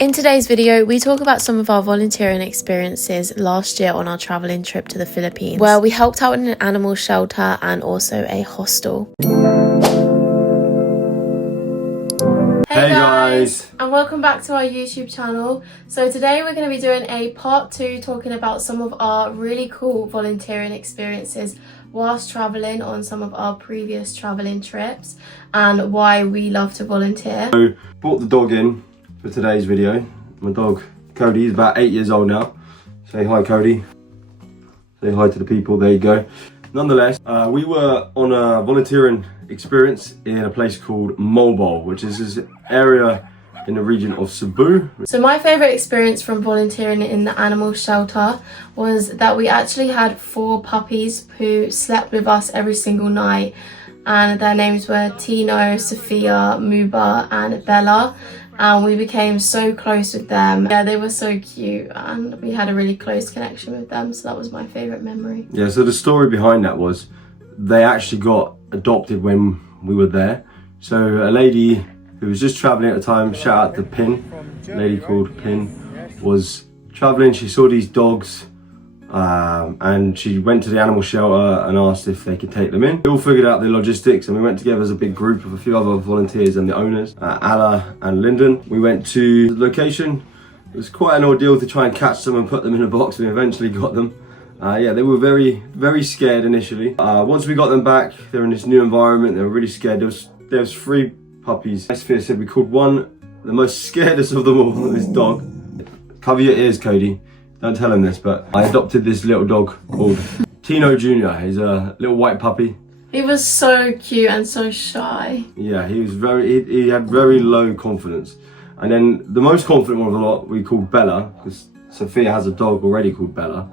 In today's video, we talk about some of our volunteering experiences last year on our travelling trip to the Philippines, where we helped out in an animal shelter and also a hostel. Hey guys! And welcome back to our YouTube channel. So today we're going to be doing a part 2 talking about some of our really cool volunteering experiences whilst travelling on some of our previous travelling trips and why we love to volunteer. So, brought the dog in for today's video. My dog Cody is about 8 years old now. Say hi, Cody. Say hi to the people. There you go. Nonetheless, we were on a volunteering experience in a place called Moalboal, which is this area in the region of Cebu. So my favourite experience from volunteering in the animal shelter was that we actually had 4 puppies who slept with us every single night, and their names were Santino, Sophia, Muba and Bella, and we became so close with them. Yeah, they were so cute and we had a really close connection with them, so that was my favourite memory. Yeah, so the story behind that was they actually got adopted when we were there. So a lady who was just travelling at the time, shout out to Pin, a lady called Pin, was travelling, she saw these dogs and she went to the animal shelter and asked if they could take them in. We all figured out the logistics and we went together as a big group of a few other volunteers and the owners, Ala and Lyndon. We went to the location. It was quite an ordeal to try and catch them and put them in a box, and we eventually got them. Yeah, they were very scared initially. Once we got them back, they're in this new environment, they were really scared. There was 3 puppies. Sophia said we called one the most scaredest of them all, this dog. Cover your ears, Cody. Don't tell him this, but I adopted this little dog called Tino Jr. He's a little white puppy. He was so cute and so shy. Yeah, he was he had very low confidence. And then the most confident one of the lot we called Bella, because Sophia has a dog already called Bella.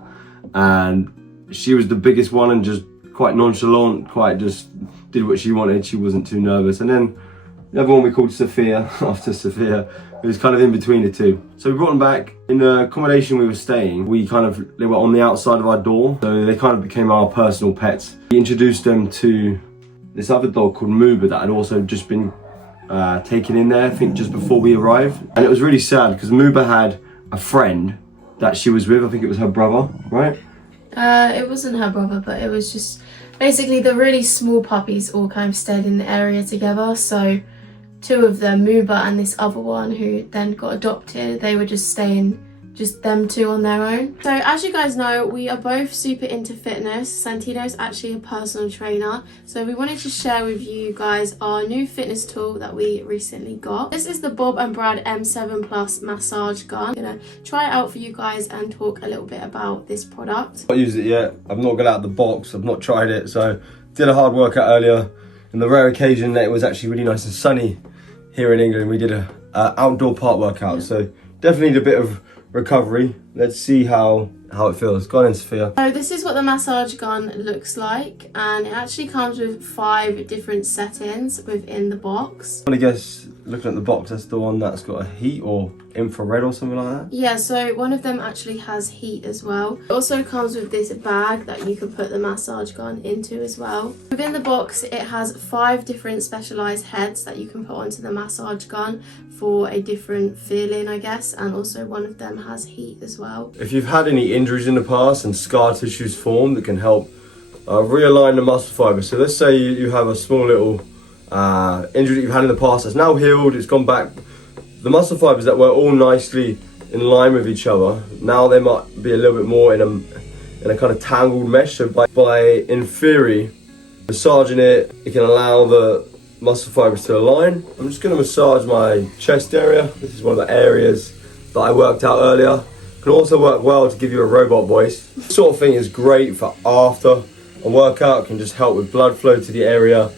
And she was the biggest one and just quite nonchalant, quite just did what she wanted. She wasn't too nervous. And then the other one we called Sophia, after Sophia. It was kind of in between the two. So we brought them back. In the accommodation we were staying, they were on the outside of our door. So they kind of became our personal pets. We introduced them to this other dog called Muba that had also just been taken in there, I think just before we arrived. And it was really sad because Muba had a friend that she was with. I think it was her brother, right? It wasn't her brother, but it was just basically the really small puppies all kind of stayed in the area together. So 2 of them, Muba and this other one who then got adopted, they were just staying, just them 2 on their own. So as you guys know, we are both super into fitness. Santino's actually a personal trainer, so we wanted to share with you guys our new fitness tool that we recently got. This is the Bob and Brad M7 Plus massage gun. I'm gonna try it out for you guys and talk a little bit about this product. I've not used it yet. I've not got it out of the box. I've not tried it. So did a hard workout earlier. On the rare occasion that it was actually really nice and sunny here in England, we did a outdoor park workout. So definitely need a bit of recovery. Let's see how it feels. Go on in, Sophia. So this is what the massage gun looks like, and it actually comes with 5 different settings within the box. I guess looking at the box, that's the one that's got a heat or infrared or something like that. Yeah, so one of them actually has heat as well. It also comes with this bag that you can put the massage gun into as well. Within the box, it has 5 different specialized heads that you can put onto the massage gun for a different feeling, I guess, and also one of them has heat as well. If you've had any injuries in the past and scar tissues form, that can help realign the muscle fibers. So let's say you have a small little injury that you've had in the past that's now healed, it's gone back. The muscle fibers that were all nicely in line with each other, now they might be a little bit more in a kind of tangled mesh. So by in theory, massaging it can allow the muscle fibers to align. I'm just going to massage my chest area. This is one of the areas that I worked out earlier. Can also work well to give you a robot voice. This sort of thing is great for after a workout. It can just help with blood flow to the area.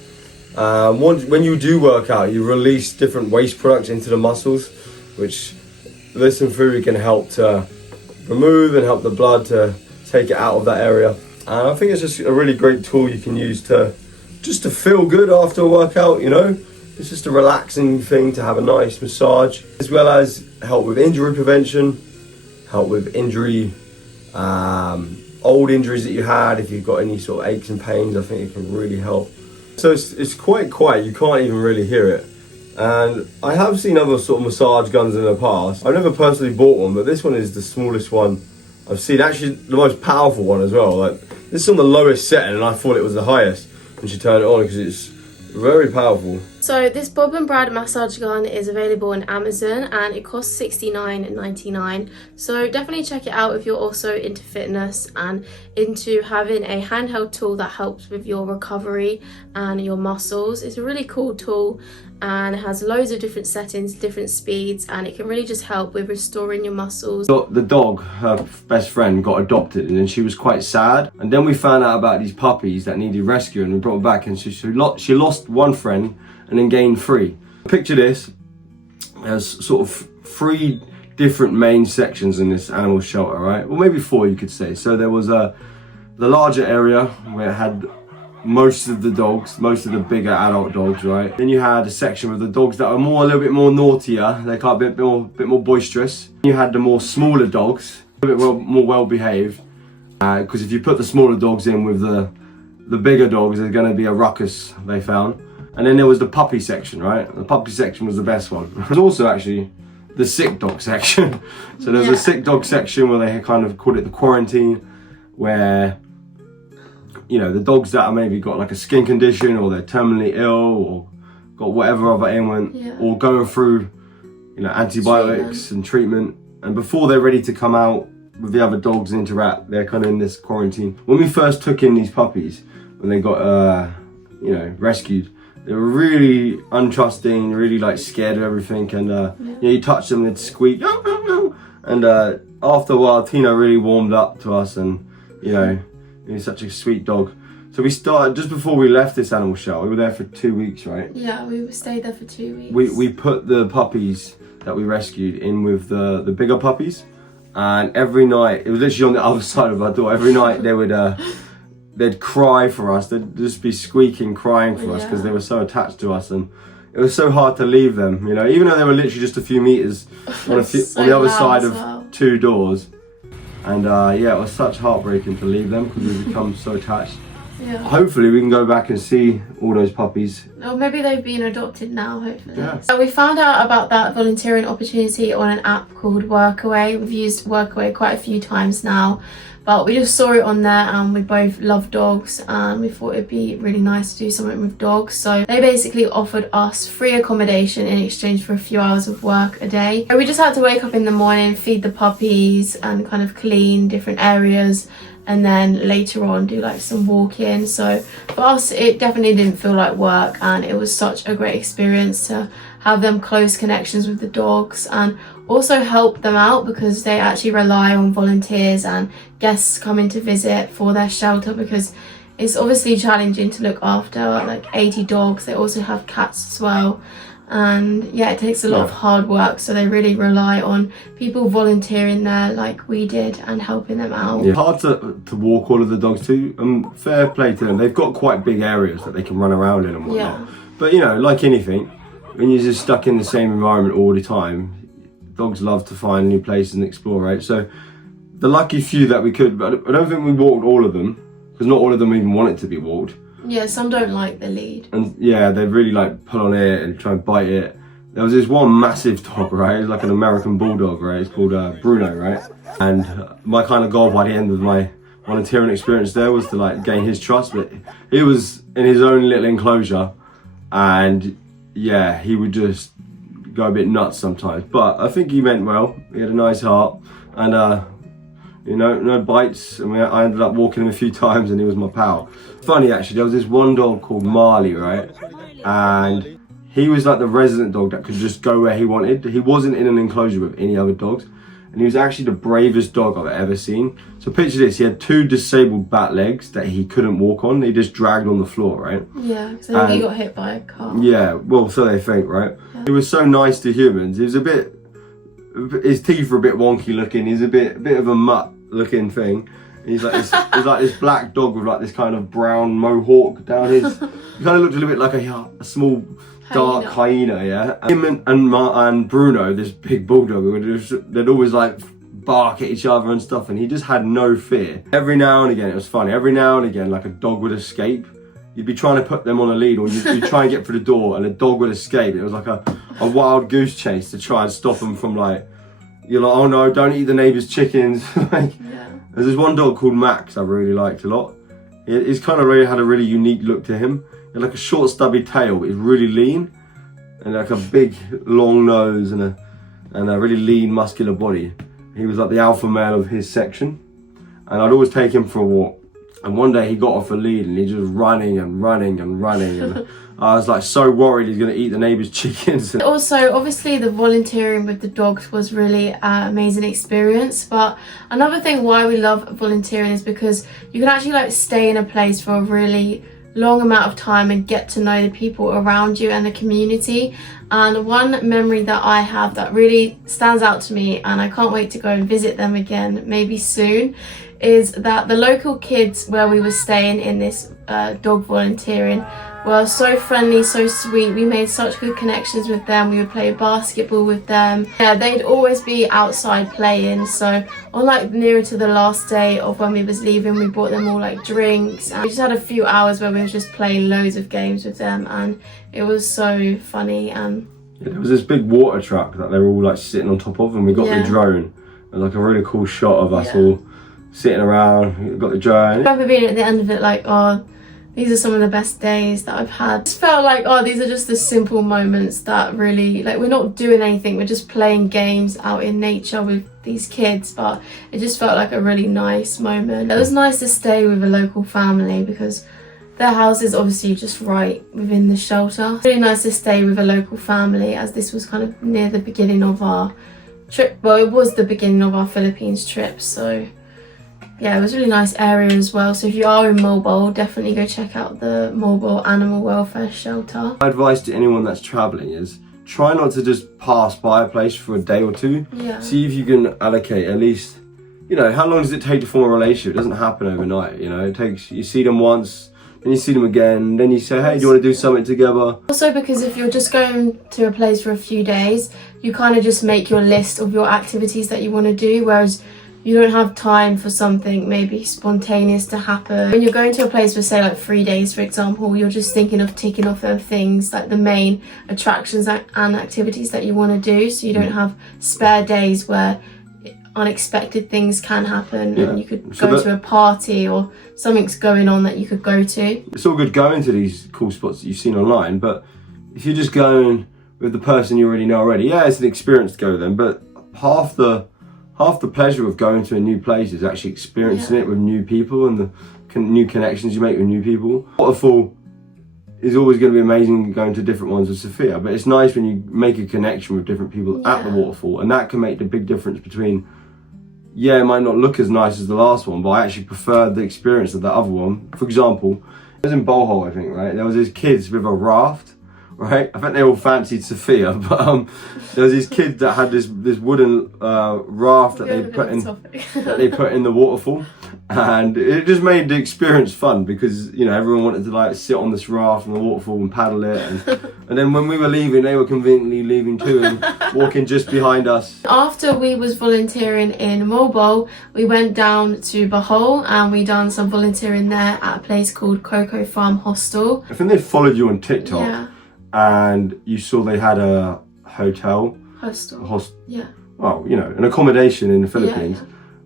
When you do work out, you release different waste products into the muscles, which this in theory can help to remove and help the blood to take it out of that area. And I think it's just a really great tool you can use to feel good after a workout, you know. It's just a relaxing thing to have a nice massage, as well as help with injury prevention, help with injury, old injuries that you had. If you've got any sort of aches and pains, I think it can really help. So it's quite quiet, you can't even really hear it. And I have seen other sort of massage guns in the past. I've never personally bought one, but this one is the smallest one I've seen. Actually, the most powerful one as well. Like, this is on the lowest setting, and I thought it was the highest when she turned it on because it's very powerful. So this Bob and Brad massage gun is available on Amazon and it costs $69.99. So definitely check it out if you're also into fitness and into having a handheld tool that helps with your recovery and your muscles. It's a really cool tool and it has loads of different settings, different speeds, and it can really just help with restoring your muscles. The dog, her best friend, got adopted, and then she was quite sad. And then we found out about these puppies that needed rescue, and we brought them back, and she lost one friend and then gained 3. Picture this as sort of 3 different main sections in this animal shelter, right? Well, maybe 4 you could say. So there was the larger area where it had most of the dogs, most of the bigger adult dogs, right? Then you had a section with the dogs that are a little bit more naughtier, they got a bit more boisterous. You had the more smaller dogs, a bit more well behaved, because if you put the smaller dogs in with the bigger dogs, there's going to be a ruckus, they found. And then there was the puppy section, right? The puppy section was the best one. There's also actually the sick dog section. So there's a sick dog section where they kind of called it the quarantine, where, you know, the dogs that are maybe got like a skin condition, or they're terminally ill, or got whatever other ailment, or going through, you know, antibiotics and treatment, and before they're ready to come out with the other dogs and interact, they're kind of in this quarantine. When we first took in these puppies, when they got you know, rescued, they were really untrusting, really like scared of everything, and you know, you touch them, they'd squeak, and after a while Tina really warmed up to us, and you know, he's such a sweet dog. So we started, just before we left this animal shelter, we were there for 2 weeks, right? Yeah, we stayed there for 2 weeks. We put the puppies that we rescued in with the bigger puppies, and every night, it was literally on the other side of our door, every night they would they'd cry for us, they'd just be squeaking, crying for us, because they were so attached to us, and it was so hard to leave them, you know, even though they were literally just a few meters on the other side of 2 doors. And yeah, it was such heartbreaking to leave them because we've become so attached. Yeah. Hopefully we can go back and see all those puppies. Or maybe they've been adopted now, hopefully. Yeah. So we found out about that volunteering opportunity on an app called Workaway. We've used Workaway quite a few times now, but we just saw it on there and we both love dogs and we thought it'd be really nice to do something with dogs. So they basically offered us free accommodation in exchange for a few hours of work a day. So we just had to wake up in the morning, feed the puppies and kind of clean different areas, and then later on do like some walking. So for us it definitely didn't feel like work, and it was such a great experience to have them close connections with the dogs and also help them out, because they actually rely on volunteers and guests coming to visit for their shelter, because it's obviously challenging to look after like 80 dogs. They also have cats as well, and yeah, it takes a lot of hard work, so they really rely on people volunteering there like we did and helping them out. Yeah. Hard to walk all of the dogs too. Fair play to them, they've got quite big areas that they can run around in and whatnot. But you know, like anything, when you're just stuck in the same environment all the time, dogs love to find new places and explore, right? So the lucky few that we could, but I don't think we walked all of them, because not all of them even wanted to be walked. Yeah, some don't like the lead. And yeah, they really like pull on it and try and bite it. There was this one massive dog, right? It's like an American bulldog, right? It's called Bruno, right? And my kind of goal by the end of my volunteering experience there was to like gain his trust, but he was in his own little enclosure, and yeah, he would just go a bit nuts sometimes. But I think he meant well. He had a nice heart, and you know, no bites. And I ended up walking him a few times, and he was my pal. Funny actually, there was this one dog called Marley, right? And he was like the resident dog that could just go where he wanted. He wasn't in an enclosure with any other dogs, and he was actually the bravest dog I've ever seen. So picture this, he had 2 disabled bat legs that he couldn't walk on. He just dragged on the floor, right? Yeah, so he got hit by a car. Yeah, well, so they think, right? Yeah. He was so nice to humans. He was a bit, his teeth were a bit wonky looking. He's a bit of a mutt looking thing. He's like this, he's like this black dog with like this kind of brown mohawk down his. He kind of looked a little bit like a small dark hyena, yeah. Him and Bruno, this big bulldog, they'd always like bark at each other and stuff, and he just had no fear. Every now and again, it was funny. Every now and again, like a dog would escape. you'd be trying to put them on a lead, or you'd try and get through the door and a dog would escape. It was like a wild goose chase to try and stop them from like, you're like, oh no, don't eat the neighbour's chickens. Like, there's this one dog called Max I really liked a lot. He's kind of really had a really unique look to him. He had like a short stubby tail, but he's really lean, and like a big long nose and a really lean muscular body. He was like the alpha male of his section, and I'd always take him for a walk. And one day he got off a lead and he's just running and running and running, and I was like so worried he's going to eat the neighbour's chickens. Also, obviously the volunteering with the dogs was really an amazing experience, but another thing why we love volunteering is because you can actually like stay in a place for a really long amount of time and get to know the people around you and the community. And one memory that I have that really stands out to me, and I can't wait to go and visit them again maybe soon, is that the local kids where we were staying in this dog volunteering were so friendly, so sweet. We made such good connections with them. We would play basketball with them. Yeah, they'd always be outside playing. So on like nearer to the last day of when we was leaving, we brought them all like drinks, and we just had a few hours where we were just playing loads of games with them, and it was so funny. And yeah, there was this big water truck that they were all like sitting on top of, and we got the drone. It was like a really cool shot of us all sitting around. We got the drone. I remember being at the end of it like, oh, these are some of the best days that I've had. It felt like, oh, these are just the simple moments that really, like, we're not doing anything, we're just playing games out in nature with these kids, but it just felt like a really nice moment. It was nice to stay with a local family because their house is obviously just right within the shelter. It's really nice to stay with a local family, as this was kind of near the beginning of our trip. Well, it was the beginning of our Philippines trip, so yeah, it was a really nice area as well. So if you are in Moalboal, definitely go check out the Moalboal Animal Welfare Shelter. My advice to anyone that's travelling is try not to just pass by a place for a day or two. Yeah. See if you can allocate at least, you know, how long does it take to form a relationship? It doesn't happen overnight, you know. It takes, you see them once, then you see them again, then you say, hey, do you want to do something together? Also, because if you're just going to a place for a few days, you kind of just make your list of your activities that you want to do, whereas you don't have time for something maybe spontaneous to happen. When you're going to a place for, say, like 3 days, for example, you're just thinking of ticking off them things, like the main attractions and activities that you want to do, so you don't have spare days where unexpected things can happen, and you could go to a party or something's going on that you could go to. It's all good going to these cool spots that you've seen online, but if you're just going with the person you already know already, yeah, it's an experience to go with them, but half the pleasure of going to a new place is actually experiencing it with new people and the new connections you make with new people. Waterfall is always going to be amazing going to different ones with Sophia, but it's nice when you make a connection with different people at the waterfall, and that can make the big difference between, yeah, it might not look as nice as the last one, but I actually preferred the experience of the other one. For example, it was in Bohol, I think, right? There was these kids with a raft, right? I think they all fancied Sophia, but there was these kids that had this wooden raft that they put in the waterfall, and it just made the experience fun because, you know, everyone wanted to like sit on this raft in the waterfall and paddle it, and then when we were leaving, they were conveniently leaving too and walking just behind us. After we was volunteering in Moalboal, we went down to Bohol and we done some volunteering there at a place called Coco Hostel. I think they followed you on TikTok. And you saw they had a hostel. Yeah. Well, you know, an accommodation in the Philippines.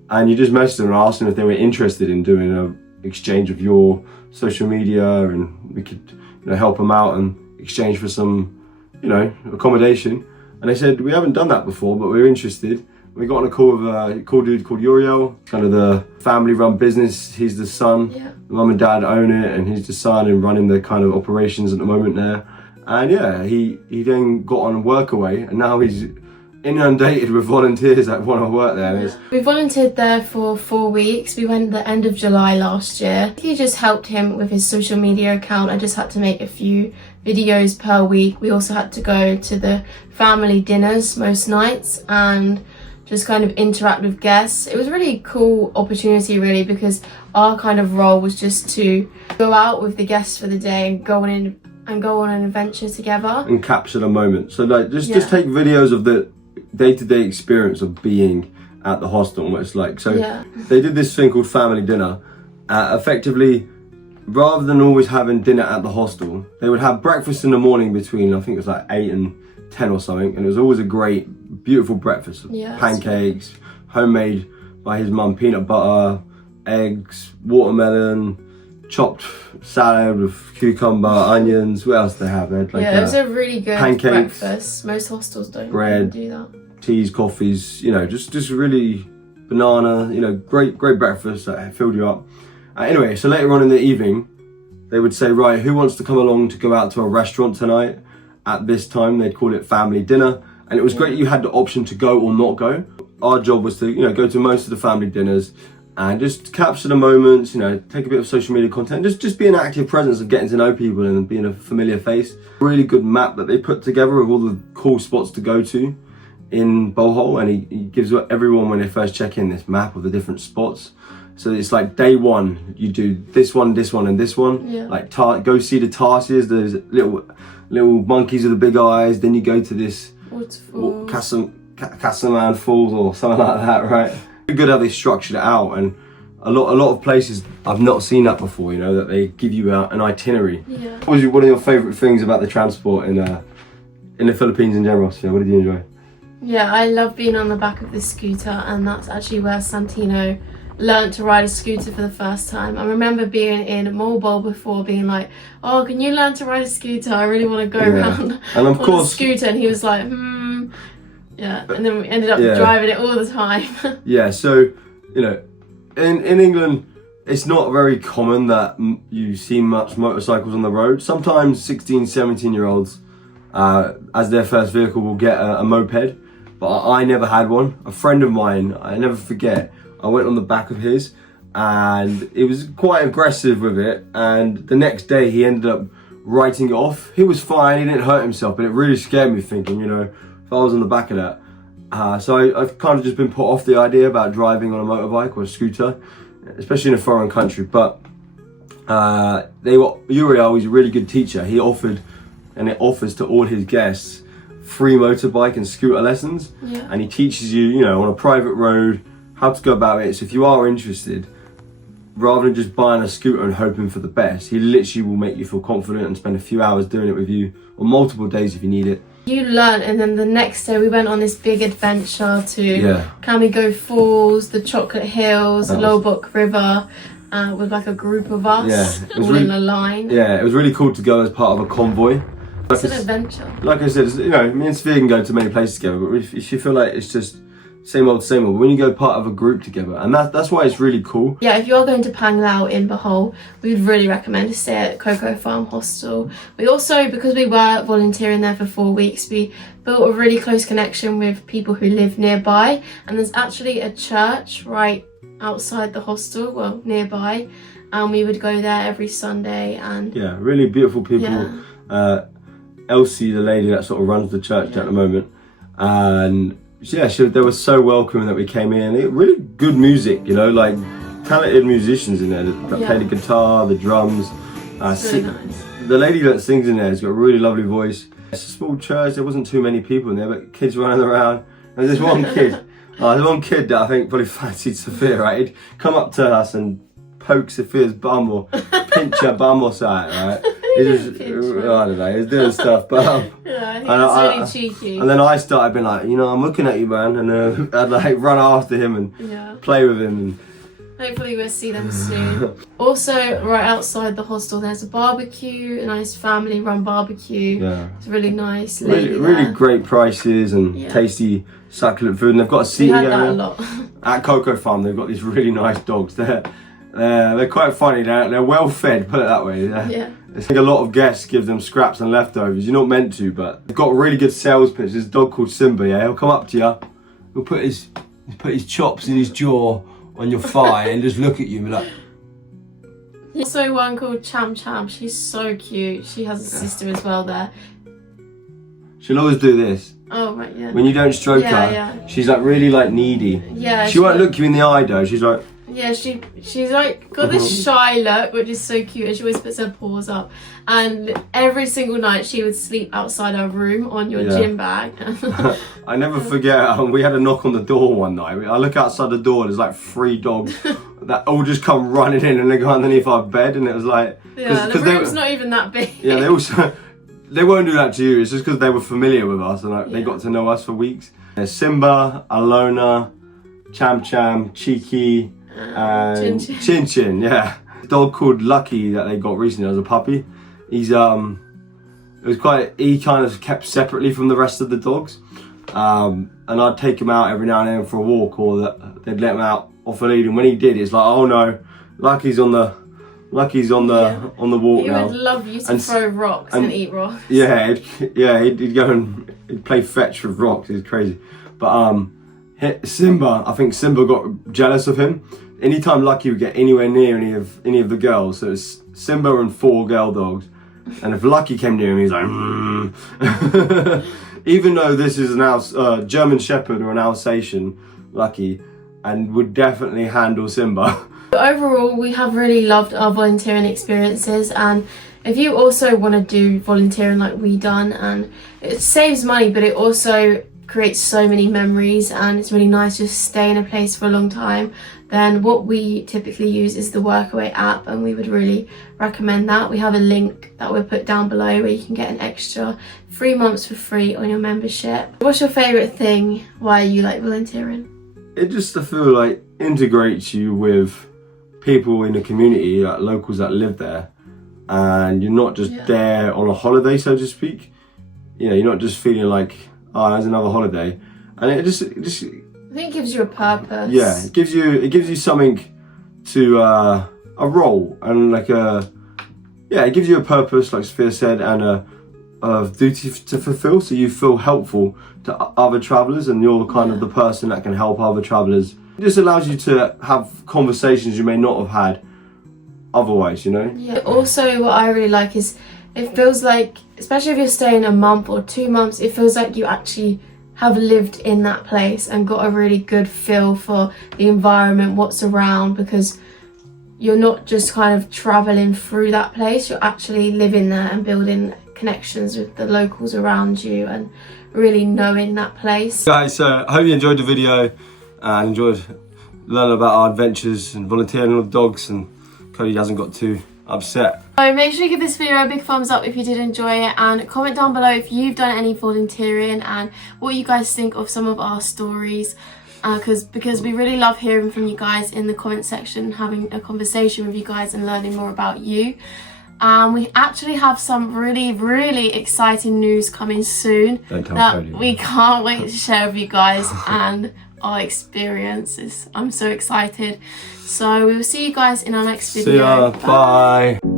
And you just messaged them and asked them if they were interested in doing an exchange of your social media, and we could, you know, help them out and exchange for some, you know, accommodation. And they said, we haven't done that before, but we're interested. We got on a call with a cool dude called Uriel, kind of the family-run business. He's the son. The mum and dad own it, and he's the son and running the kind of operations at the moment there. And yeah, he then got on Workaway, and now he's inundated with volunteers that want to work there. We volunteered there for 4 weeks. We went the end of July last year. He just helped him with his social media account. I just had to make a few videos per week. We also had to go to the family dinners most nights and just kind of interact with guests. It was a really cool opportunity really, because our kind of role was just to go out with the guests for the day and go on an adventure together and capture the moment. So like just take videos of the day-to-day experience of being at the hostel and what it's like. So they did this thing called family dinner. Effectively, rather than always having dinner at the hostel, they would have breakfast in the morning between, I think it was like 8 and 10 or something, and it was always a great, beautiful breakfast. Yeah, pancakes, homemade by his mum, peanut butter, eggs, watermelon, chopped salad with cucumber, onions. What else do they have? They had like it was a really good pancakes, breakfast. Most hostels don't bread, do that. Teas, coffees, you know, just really banana, you know, great breakfast that filled you up. Anyway, so later on in the evening, they would say, right, who wants to come along to go out to a restaurant tonight? At this time, they'd call it family dinner. And it was great you had the option to go or not go. Our job was to, you know, go to most of the family dinners and just capture the moments, you know, take a bit of social media content, just be an active presence of getting to know people and being a familiar face. Really good map that they put together of all the cool spots to go to in Bohol, and he gives everyone when they first check in this map of the different spots. So it's like day one, you do this one, and this one. Yeah. Like go see the tarsiers, those little monkeys with the big eyes. Then you go to this waterfalls, Casaman Falls or something like that, right? Good how they structured it out, and a lot of places I've not seen that before. You know, that they give you an itinerary. Yeah. What was one of your favourite things about the transport in the Philippines in general? So what did you enjoy? Yeah, I love being on the back of this scooter, and that's actually where Santino learned to ride a scooter for the first time. I remember being in Moalboal before, being like, "Oh, can you learn to ride a scooter? I really want to go around and of on course, a scooter." And he was like, yeah. And then we ended up driving it all the time. Yeah, so you know, in England, it's not very common that you see much motorcycles on the road. Sometimes 16, 17-year-olds, as their first vehicle, will get a moped. But I never had one. A friend of mine, I never forget, I went on the back of his and it was quite aggressive with it. And the next day he ended up writing it off. He was fine, he didn't hurt himself, but it really scared me thinking, you know, if I was on the back of that. So I've kind of just been put off the idea about driving on a motorbike or a scooter, especially in a foreign country. But Uriel was a really good teacher. He offered, and it offers to all his guests, free motorbike and scooter lessons. Yeah. And he teaches you, you know, on a private road, how to go about it. So if you are interested, rather than just buying a scooter and hoping for the best, he literally will make you feel confident and spend a few hours doing it with you on multiple days if you need it. You learn, and then the next day we went on this big adventure to Camigo Falls, the Chocolate Hills, the Lobok River, with like a group of us, all in a line. Yeah, it was really cool to go as part of a convoy. It's an adventure. Like I said, you know, me and Sophia can go to many places together, but if you feel like it's just same old, when you go part of a group together, and that's why it's really cool. Yeah, if you're going to Panglao in Bohol, we would really recommend to stay at Coco Farm Hostel. We also, because we were volunteering there for 4 weeks, we built a really close connection with people who live nearby, and there's actually a church right outside the hostel, well, nearby, and we would go there every Sunday. And yeah, really beautiful people. Elsie, the lady that sort of runs the church at the moment, and they were so welcoming that we came in. Really good music, you know, like talented musicians in there that play the guitar, the drums. It's really nice. The lady that sings in there has got a really lovely voice. It's a small church, there wasn't too many people in there, but kids running around. And there's one kid, that I think probably fancied Sophia, right? He'd come up to us and poke Sophia's bum or pinch her bum or something, right? He just, I don't know, he was doing stuff, but I think it's really cheeky. And then I started being like, you know, I'm looking at you, man, and I'd like run after him and play with him. And hopefully we'll see them soon. Also, right outside the hostel, there's a barbecue, a nice family-run barbecue. Yeah, it's really nice. Really great prices and tasty, succulent food. And they've got a seating area. That a lot. At Coco Farm, they've got these really nice dogs. They're quite funny. They're well fed, put it that way. I think a lot of guests give them scraps and leftovers. You're not meant to, but they've got a really good sales pitch. There's a dog called Simba, he'll come up to you, he'll put his chops in his jaw on your thigh and just look at you and be like... Also one called Cham Cham, she's so cute. She has a sister as well there. She'll always do this. Oh, right, yeah. When you don't stroke her, she's like really like needy. Yeah. She won't look you in the eye though, she's like... Yeah, she's like got this shy look, which is so cute, and she always puts her paws up. And every single night she would sleep outside our room on your gym bag. I never forget, we had a knock on the door one night. I look outside the door, there's like 3 dogs that all just come running in and they go underneath our bed, and it was like, yeah, the room's not even that big. Yeah, they won't do that to you. It's just because they were familiar with us and like, they got to know us for weeks. There's Simba, Alona, Cham Cham, Cheeky, and Chin Chin. Yeah, a dog called Lucky that they got recently as a puppy. He kind of kept separately from the rest of the dogs, and I'd take him out every now and then for a walk, or they'd let him out off a lead, and when he did, it's like, oh no, Lucky's on the walk He now. Would love you to throw rocks and eat rocks. Yeah, he'd go and he'd play fetch with rocks. It's crazy. But Simba, I think Simba got jealous of him. Anytime Lucky would get anywhere near any of the girls, so it's Simba and 4 girl dogs, and if Lucky came near him, he's like, even though this is an German Shepherd or an Alsatian, Lucky, and would definitely handle Simba. Overall, we have really loved our volunteering experiences, and if you also want to do volunteering like we done, and it saves money but it also creates so many memories, and it's really nice just to stay in a place for a long time, then what we typically use is the Workaway app, and we would really recommend that. We have a link that we'll put down below where you can get an extra 3 months for free on your membership. What's your favourite thing why you like volunteering? It just, I feel like, integrates you with people in the community, like locals that live there, and you're not just there on a holiday, so to speak. You know, you're not just feeling like, oh, there's another holiday, and it just I think it gives you a purpose. Yeah, it gives you something to a role, and like it gives you a purpose, like Sophia said, and a duty to fulfill, so you feel helpful to other travellers, and you're kind of the person that can help other travellers. It just allows you to have conversations you may not have had otherwise, you know? Yeah. Also, what I really like is it feels like, especially if you're staying a month or 2 months, it feels like you actually have lived in that place and got a really good feel for the environment, what's around, because you're not just kind of travelling through that place, you're actually living there and building connections with the locals around you and really knowing that place. Guys, so I hope you enjoyed the video and enjoyed learning about our adventures and volunteering with dogs, and Cody hasn't got too upset. So make sure you give this video a big thumbs up if you did enjoy it, and comment down below if you've done any volunteering and what you guys think of some of our stories, because we really love hearing from you guys in the comment section, having a conversation with you guys and learning more about you. We actually have some really exciting news coming soon that we can't wait to share with you guys, and our experiences. I'm so excited. So we will see you guys in our next video. See ya. Bye.